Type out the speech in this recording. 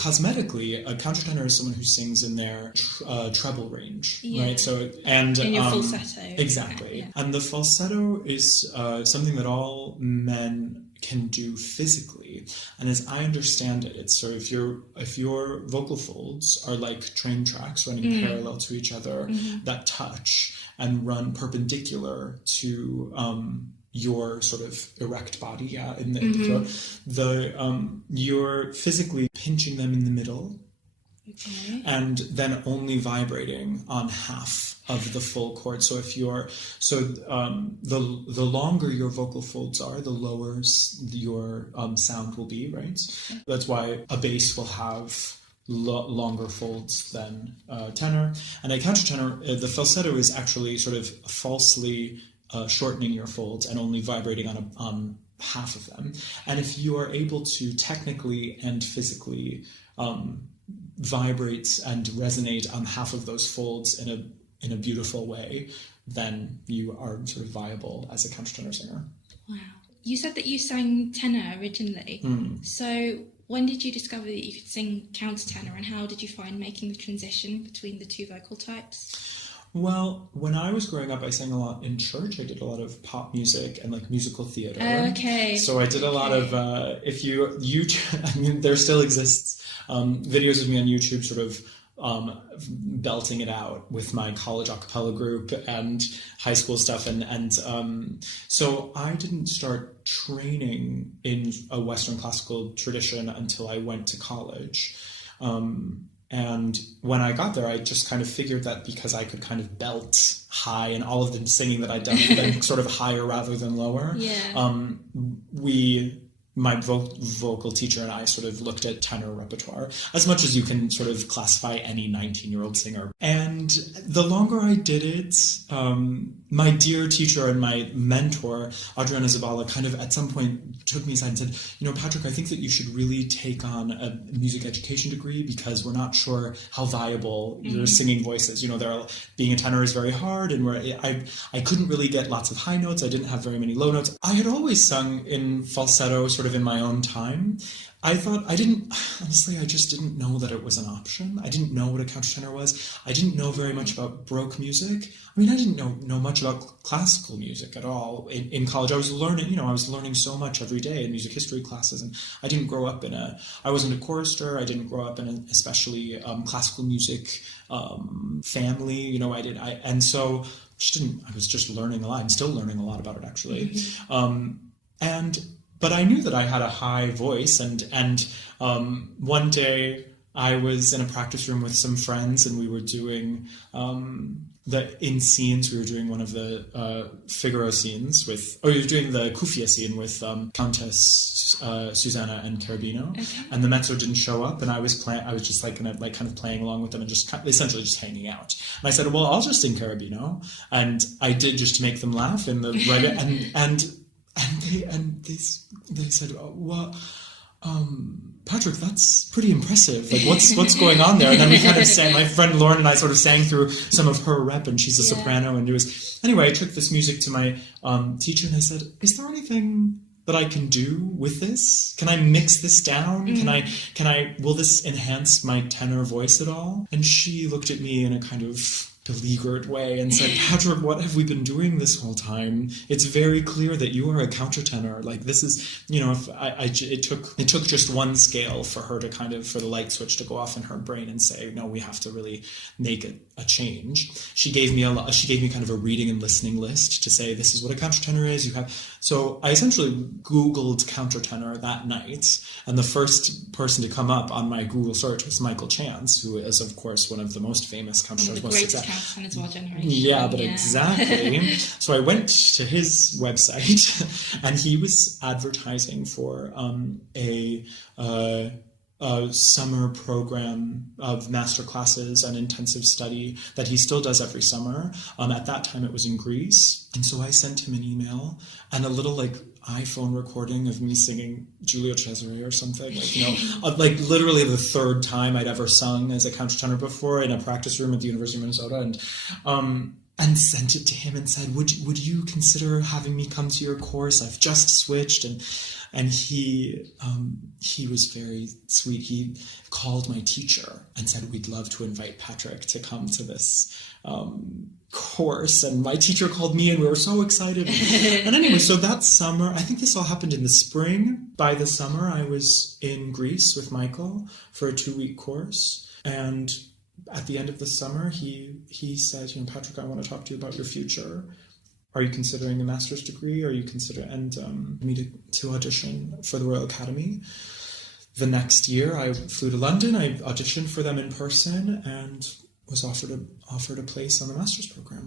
cosmetically, a countertenor is someone who sings in their treble range, right? So in your falsetto. Exactly. Yeah. And the falsetto is something that all men can do physically. And as I understand it, it's sort of if your vocal folds are like train tracks running parallel to each other that touch and run perpendicular to your sort of erect body, in the throat, you're physically pinching them in the middle. Okay. And then only vibrating on half of the full chord. So if the longer your vocal folds are, the lower your sound will be, right? Okay. That's why a bass will have longer folds than tenor. And a countertenor, the falsetto is actually sort of falsely shortening your folds and only vibrating on half of them. And if you are able to technically and physically vibrate and resonate on half of those folds in a beautiful way, then you are sort of viable as a countertenor singer. Wow. You said that you sang tenor originally. So when did you discover that you could sing countertenor, and how did you find making the transition between the two vocal types? Well, when I was growing up, I sang a lot in church. I did a lot of pop music and like musical theater. Okay. So I did a lot of, I mean, there still exists videos of me on YouTube sort of belting it out with my college a cappella group and high school stuff. And so I didn't start training in a Western classical tradition until I went to college. And when I got there, I just kind of figured that because I could kind of belt high and all of the singing that I'd done had been sort of higher rather than lower. Yeah. My vocal teacher and I sort of looked at tenor repertoire as much as you can sort of classify any 19-year-old singer. And the longer I did it, my dear teacher and my mentor, Adriana Zabala, kind of at some point took me aside and said, Patrick, I think that you should really take on a music education degree because we're not sure how viable your singing voice is. Being a tenor is very hard, and I couldn't really get lots of high notes. I didn't have very many low notes. I had always sung in falsetto sort of in my own time. I just didn't know that it was an option. I didn't know what a countertenor was. I didn't know very much about Baroque music. I mean, I didn't know much about classical music at all. In college, I was learning so much every day in music history classes, and I didn't grow up I wasn't a chorister. I didn't grow up in an especially classical music family. I was just learning a lot. I'm still learning a lot about it, actually. But I knew that I had a high voice, and one day I was in a practice room with some friends, and we were doing in scenes. We were doing one of the Figaro scenes we were doing the Kufia scene with Countess Susanna and Cherubino, and the mezzo didn't show up, and I was just kind of playing along with them and just essentially just hanging out. And I said, well, I'll just sing Cherubino, and I did just to make them laugh in the and they said, well, Patrick, that's pretty impressive. Like, what's going on there? And then we kind of sang, my friend Lauren and I sort of sang through some of her rep, and she's a soprano, and anyway, I took this music to my teacher, and I said, is there anything that I can do with this? Can I mix this down? Will this enhance my tenor voice at all? And she looked at me in a kind of beleaguered way and said, Patrick, what have we been doing this whole time? It's very clear that you are a countertenor. Like, this is, it took just one scale for her to for the light switch to go off in her brain and say, no, we have to really make a change. She gave me kind of a reading and listening list to say, this is what a countertenor is. So I essentially Googled countertenor that night, and the first person to come up on my Google search was Michael Chance, who is, of course, one of the most famous countertenors. One of the greatest countertenors of our generation. Yeah, exactly. So I went to his website, and he was advertising for a summer program of master classes and intensive study that he still does every summer. At that time, it was in Greece. And so I sent him an email and a little iPhone recording of me singing Giulio Cesare or something. Literally the third time I'd ever sung as a countertenor before in a practice room at the University of Minnesota. and sent it to him and said, would you consider having me come to your course? I've just switched. And he was very sweet. He called my teacher and said, we'd love to invite Patrick to come to this course. And my teacher called me, and we were so excited. And anyway, so that summer, I think this all happened in the spring. By the summer, I was in Greece with Michael for a 2-week course. And at the end of the summer, he said, Patrick, I want to talk to you about your future. Are you considering a master's degree? Are you me to audition for the Royal Academy? The next year, I flew to London. I auditioned for them in person and was offered a place on the master's program.